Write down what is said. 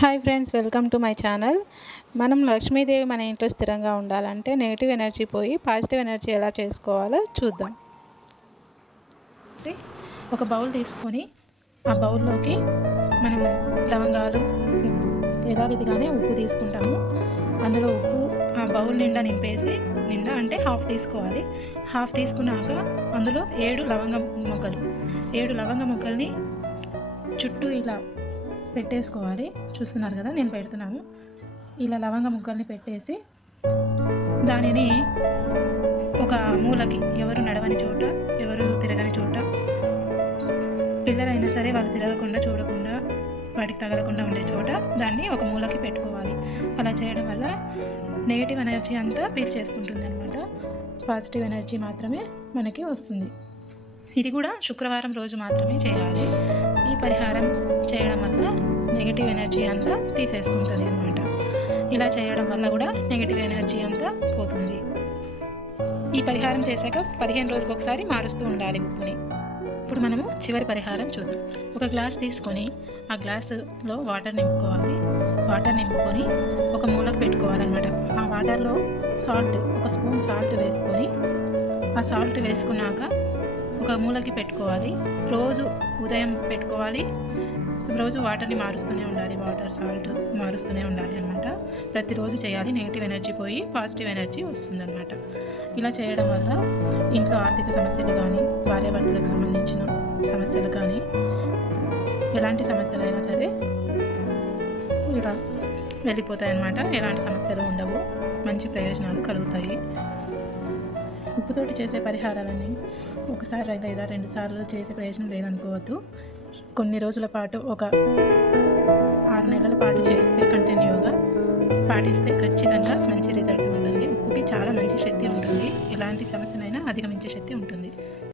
Hi friends, welcome to my channel. మనం లక్ష్మీదేవి మన ఇంట్లో స్థిరంగా ఉండాలంటే నెగిటివ్ ఎనర్జీ పోయి పాజిటివ్ ఎనర్జీ ఎలా చేసుకోవాలో చూద్దాం. ఒక బౌల్ తీసుకొని ఆ బౌల్లోకి మనము లవంగాలు, ఉప్పు యథావిధిగానే ఉప్పు తీసుకుంటాము. అందులో ఉప్పు ఆ బౌల్ నిండా నింపేసి, నిండా అంటే హాఫ్ తీసుకోవాలి. హాఫ్ తీసుకున్నాక అందులో 7 లవంగ ముక్కల్ని చుట్టూ ఇలా పెట్టేసుకోవాలి. చూస్తున్నారు కదా, నేను పెడుతున్నాను. ఇలా లవంగ ముక్కల్ని పెట్టేసి దానిని ఒక మూలకి, ఎవరు నడవని చోట, ఎవరు తిరగని చోట, పిల్లలైనా సరే వాళ్ళు తిరగకుండా, చూడకుండా, వాటికి తగలకుండా ఉండే చోట దాన్ని ఒక మూలకి పెట్టుకోవాలి. అలా చేయడం వల్ల నెగిటివ్ ఎనర్జీ అంతా పీల్చేసుకుంటుంది అనమాట. పాజిటివ్ ఎనర్జీ మాత్రమే మనకి వస్తుంది. ఇది కూడా శుక్రవారం రోజు మాత్రమే చేయాలి. ఈ పరిహారం చేయడం వల్ల నెగిటివ్ ఎనర్జీ అంతా తీసేసుకుంటుంది అనమాట. ఇలా చేయడం వల్ల కూడా నెగిటివ్ ఎనర్జీ అంతా పోతుంది. ఈ పరిహారం చేశాక 15 రోజులకు ఒకసారి మారుస్తూ ఉండాలి ఉప్పుని. ఇప్పుడు మనము చివరి పరిహారం చూద్దాం. ఒక గ్లాస్ తీసుకొని ఆ గ్లాసులో వాటర్ నింపుకోవాలి. వాటర్ నింపుకొని ఒక మూలకు పెట్టుకోవాలన్నమాట. ఆ వాటర్లో సాల్ట్, ఒక స్పూన్ సాల్ట్ వేసుకొని, ఆ సాల్ట్ వేసుకున్నాక ఒక మూలకి పెట్టుకోవాలి. రోజు ఉదయం పెట్టుకోవాలి. రోజు వాటర్ని మారుస్తూనే ఉండాలి. సాల్ట్ మారుస్తూనే ఉండాలి అన్నమాట. ప్రతిరోజు చేయాలి. నెగిటివ్ ఎనర్జీ పోయి పాజిటివ్ ఎనర్జీ వస్తుందన్నమాట. ఇలా చేయడం వల్ల ఇంట్లో ఆర్థిక సమస్యలు కానీ, భార్యాభర్తలకు సంబంధించిన సమస్యలు కానీ, ఎలాంటి సమస్యలైనా సరే ఇలా వెళ్ళిపోతాయి అన్నమాట. ఎలాంటి సమస్యలు ఉండవు. మంచి ప్రయోజనాలు కలుగుతాయి. ఉప్పుతోటి చేసే పరిహారాలన్నీ ఒకసారి లేదా 2 సార్లు చేసే ప్రయోజనం లేదనుకోవద్దు. కొన్ని రోజుల పాటు, ఒక 6 నెలల పాటు చేస్తే, కంటిన్యూగా పాటిస్తే ఖచ్చితంగా మంచి రిజల్ట్ ఉంటుంది. ఉప్పుకి చాలా మంచి శక్తి ఉంటుంది. ఎలాంటి సమస్యనైనా అధిగమించే శక్తి ఉంటుంది.